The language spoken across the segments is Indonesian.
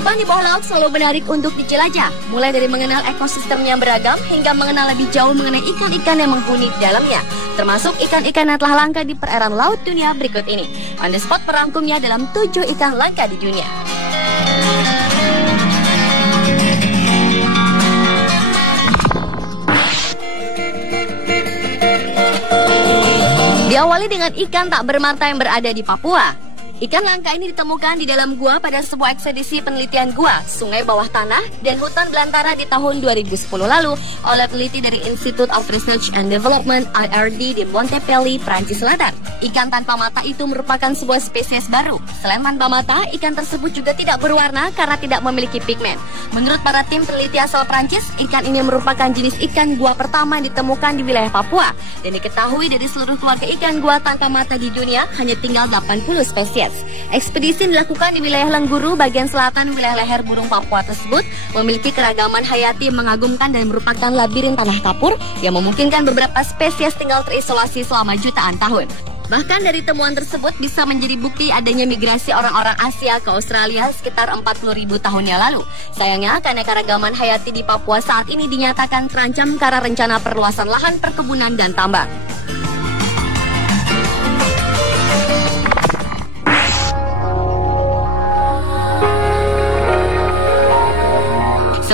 Kehidupan di bawah laut selalu menarik untuk dijelajah, mulai dari mengenal ekosistem yang beragam hingga mengenal lebih jauh mengenai ikan-ikan yang menghuni di dalamnya, termasuk ikan-ikan yang telah langka di perairan laut dunia berikut ini. On the Spot merangkumnya dalam 7 ikan langka di dunia. Diawali dengan ikan tak bermata yang berada di Papua. Ikan langka ini ditemukan di dalam gua pada sebuah ekspedisi penelitian gua, sungai bawah tanah, dan hutan belantara di tahun 2010 lalu oleh peneliti dari Institute of Research and Development IRD di Montpellier, Prancis Selatan. Ikan tanpa mata itu merupakan sebuah spesies baru. Selain tanpa mata, ikan tersebut juga tidak berwarna karena tidak memiliki pigmen. Menurut para tim peneliti asal Prancis, ikan ini merupakan jenis ikan gua pertama yang ditemukan di wilayah Papua, dan diketahui dari seluruh keluarga ikan gua tanpa mata di dunia hanya tinggal 80 spesies. Ekspedisi dilakukan di wilayah Lengguru, bagian selatan wilayah leher burung Papua tersebut memiliki keragaman hayati yang mengagumkan dan merupakan labirin tanah kapur yang memungkinkan beberapa spesies tinggal terisolasi selama jutaan tahun. Bahkan dari temuan tersebut bisa menjadi bukti adanya migrasi orang-orang Asia ke Australia sekitar 40.000 tahun yang lalu. Sayangnya, keanekaragaman hayati di Papua saat ini dinyatakan terancam karena rencana perluasan lahan perkebunan dan tambang.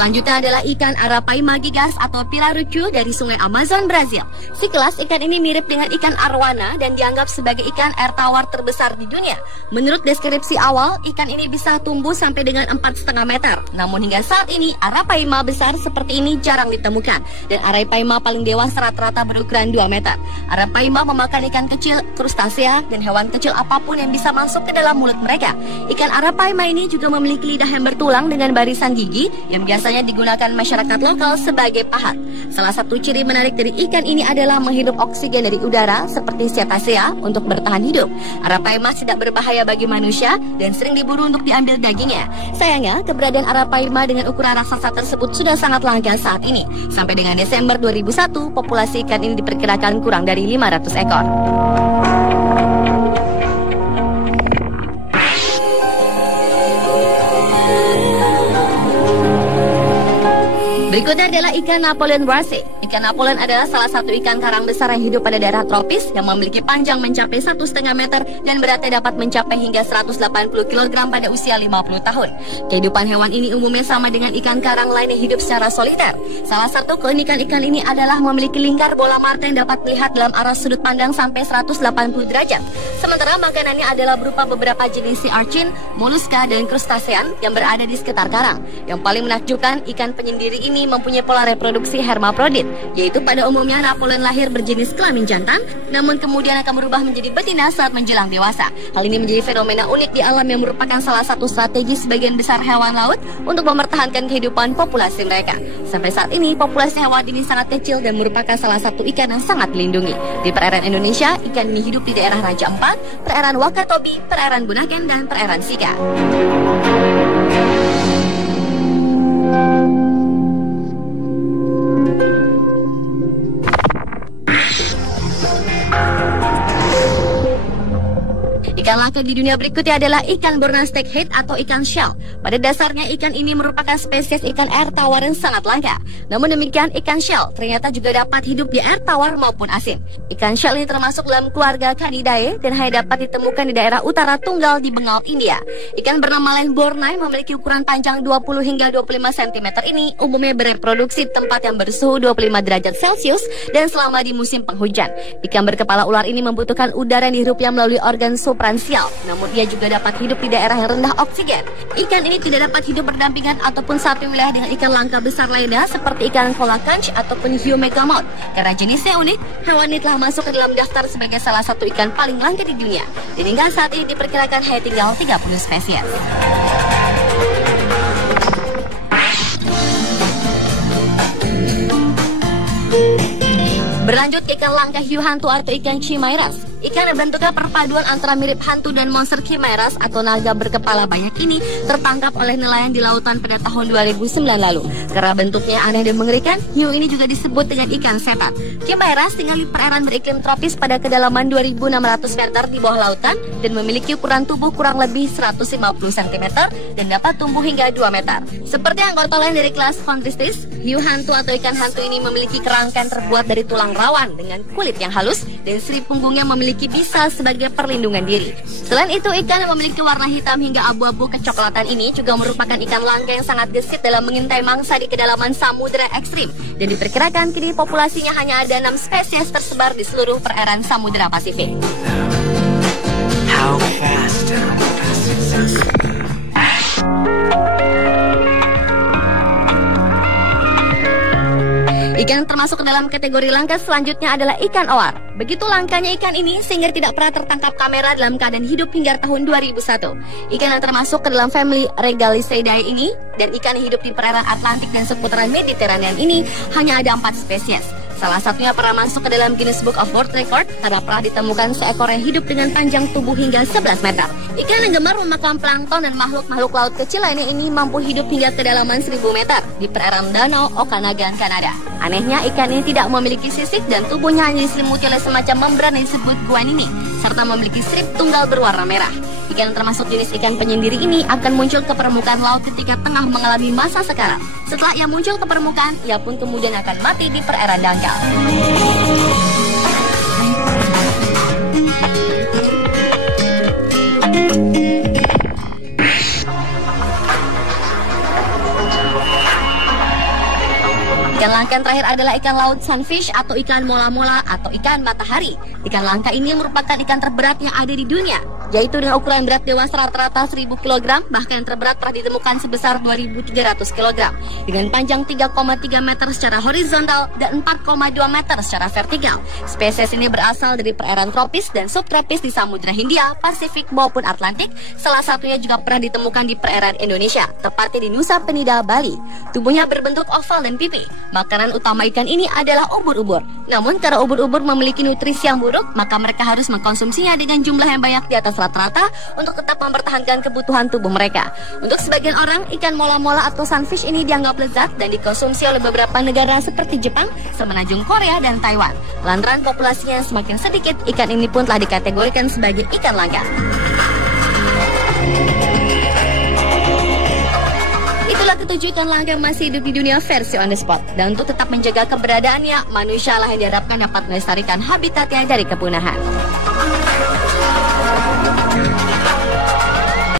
Selanjutnya adalah ikan Arapaima gigas atau pirarucu dari sungai Amazon, Brazil. Sekelas ikan ini mirip dengan ikan arwana dan dianggap sebagai ikan air tawar terbesar di dunia. Menurut deskripsi awal, ikan ini bisa tumbuh sampai dengan 4,5 meter. Namun hingga saat ini, Arapaima besar seperti ini jarang ditemukan. Dan Arapaima paling dewasa rata-rata berukuran 2 meter. Arapaima memakan ikan kecil, krustasea, dan hewan kecil apapun yang bisa masuk ke dalam mulut mereka. Ikan Arapaima ini juga memiliki lidah yang bertulang dengan barisan gigi yang biasanya digunakan masyarakat lokal sebagai pahat. Salah satu ciri menarik dari ikan ini adalah menghirup oksigen dari udara seperti cetacea untuk bertahan hidup. Arapaima tidak berbahaya bagi manusia dan sering diburu untuk diambil dagingnya. Sayangnya, keberadaan Arapaima dengan ukuran raksasa tersebut sudah sangat langka saat ini. Sampai dengan Desember 2001, populasi ikan ini diperkirakan kurang dari 500 ekor. Berikutnya adalah ikan Napoleon Brassey. Ikan Napoleon adalah salah satu ikan karang besar yang hidup pada daerah tropis yang memiliki panjang mencapai 1,5 meter dan beratnya dapat mencapai hingga 180 kg pada usia 50 tahun. Kehidupan hewan ini umumnya sama dengan ikan karang lain yang hidup secara soliter. Salah satu keunikan ikan ini adalah memiliki lingkar bola mata yang dapat melihat dalam arah sudut pandang sampai 180 derajat. Sementara makanannya adalah berupa beberapa jenis sea urchin, moluska, dan krustasean yang berada di sekitar karang. Yang paling menakjubkan, ikan penyendiri ini mempunyai pola reproduksi hermaprodit, yaitu pada umumnya Napoleon lahir berjenis kelamin jantan, namun kemudian akan berubah menjadi betina saat menjelang dewasa. Hal ini menjadi fenomena unik di alam yang merupakan salah satu strategi sebagian besar hewan laut untuk mempertahankan kehidupan populasi mereka. Sampai saat ini, populasi hewan ini sangat kecil dan merupakan salah satu ikan yang sangat dilindungi. Di perairan Indonesia, ikan ini hidup di daerah Raja Ampat, perairan Wakatobi, perairan Bunaken, dan perairan Sika. Ikan langka di dunia berikutnya adalah ikan Borneo Snakehead atau ikan shell. Pada dasarnya ikan ini merupakan spesies ikan air tawar yang sangat langka. Namun demikian, ikan shell ternyata juga dapat hidup di air tawar maupun asin. Ikan shell ini termasuk dalam keluarga Canidae dan hanya dapat ditemukan di daerah utara Tunggal di Bengal, India. Ikan bernama lain Borneo memiliki ukuran panjang 20 hingga 25 cm ini umumnya bereproduksi di tempat yang bersuhu 25 derajat Celcius dan selama di musim penghujan. Ikan berkepala ular ini membutuhkan udara yang dihirupnya melalui organ supransial, namun ia juga dapat hidup di daerah yang rendah oksigen. Ikan ini tidak dapat hidup berdampingan ataupun satu wilayah dengan ikan langka besar lainnya seperti ikan koala conch ataupun hiu megamouth. Karena jenisnya unik, hewan ini telah masuk ke dalam daftar sebagai salah satu ikan paling langka di dunia. Dan hingga saat ini diperkirakan hanya tinggal 30 spesies. Berlanjut, ikan langka hiu hantu atau ikan chimairas. Ikan yang bentuknya perpaduan antara mirip hantu dan monster chimeras atau naga berkepala banyak ini tertangkap oleh nelayan di lautan pada tahun 2009 lalu. Karena bentuknya aneh dan mengerikan, hiu ini juga disebut dengan ikan setan. Chimeras tinggal di perairan beriklim tropis pada kedalaman 2.600 meter di bawah lautan dan memiliki ukuran tubuh kurang lebih 150 cm dan dapat tumbuh hingga 2 meter. Seperti anggota lain dari kelas Chondrichthyes, hiu hantu atau ikan hantu ini memiliki kerangka yang terbuat dari tulang rawan dengan kulit yang halus dan seri punggungnya memiliki bisa sebagai perlindungan diri. Selain itu, ikan yang memiliki warna hitam hingga abu-abu kecoklatan ini juga merupakan ikan langka yang sangat gesit dalam mengintai mangsa di kedalaman samudera ekstrim. Dan diperkirakan kini populasinya hanya ada 6 spesies tersebar di seluruh perairan Samudera Pasifik. Ikan yang termasuk ke dalam kategori langka selanjutnya adalah ikan oar. Begitu langkanya ikan ini sehingga tidak pernah tertangkap kamera dalam keadaan hidup hingga tahun 2001. Ikan yang termasuk ke dalam family Regalicidae ini dan ikan yang hidup di perairan Atlantik dan seputaran Mediterranean ini hanya ada 4 spesies. Salah satunya pernah masuk ke dalam Guinness Book of World Record karena pernah ditemukan seekor yang hidup dengan panjang tubuh hingga 11 meter. Ikan yang gemar memakan plankton dan makhluk-makhluk laut kecil lainnya ini mampu hidup hingga kedalaman 1000 meter di perairan Danau Okanagan, Kanada. Anehnya, ikan ini tidak memiliki sisik dan tubuhnya hanya diselimuti oleh semacam membran yang disebut guanine, serta memiliki strip tunggal berwarna merah. Ikan yang termasuk jenis ikan penyendiri ini akan muncul ke permukaan laut ketika tengah mengalami masa sekarat. Setelah ia muncul ke permukaan, ia pun kemudian akan mati di perairan dangkal. Ikan langka yang terakhir adalah ikan laut sunfish atau ikan mola-mola atau ikan matahari. Ikan langka ini merupakan ikan terberat yang ada di dunia, yaitu dengan ukuran berat dewasa rata-rata 1000 kg, bahkan yang terberat pernah ditemukan sebesar 2300 kg, dengan panjang 3,3 meter secara horizontal dan 4,2 meter secara vertikal. Spesies ini berasal dari perairan tropis dan subtropis di Samudra Hindia, Pasifik maupun Atlantik. Salah satunya juga pernah ditemukan di perairan Indonesia, tepatnya di Nusa Penida, Bali. Tubuhnya berbentuk oval dan pipi. Makanan utama ikan ini adalah ubur-ubur. Namun karena ubur-ubur memiliki nutrisi yang buruk, maka mereka harus mengkonsumsinya dengan jumlah yang banyak di atas rata-rata untuk tetap mempertahankan kebutuhan tubuh mereka. Untuk sebagian orang, ikan mola-mola atau sunfish ini dianggap lezat dan dikonsumsi oleh beberapa negara seperti Jepang, semenanjung Korea, dan Taiwan. Lantaran populasinya yang semakin sedikit, ikan ini pun telah dikategorikan sebagai ikan langka. Itulah ketujuh ikan langka yang masih hidup di dunia versi on the spot. Dan untuk tetap menjaga keberadaannya, manusia lah yang diharapkan dapat melestarikan habitatnya dari kepunahan.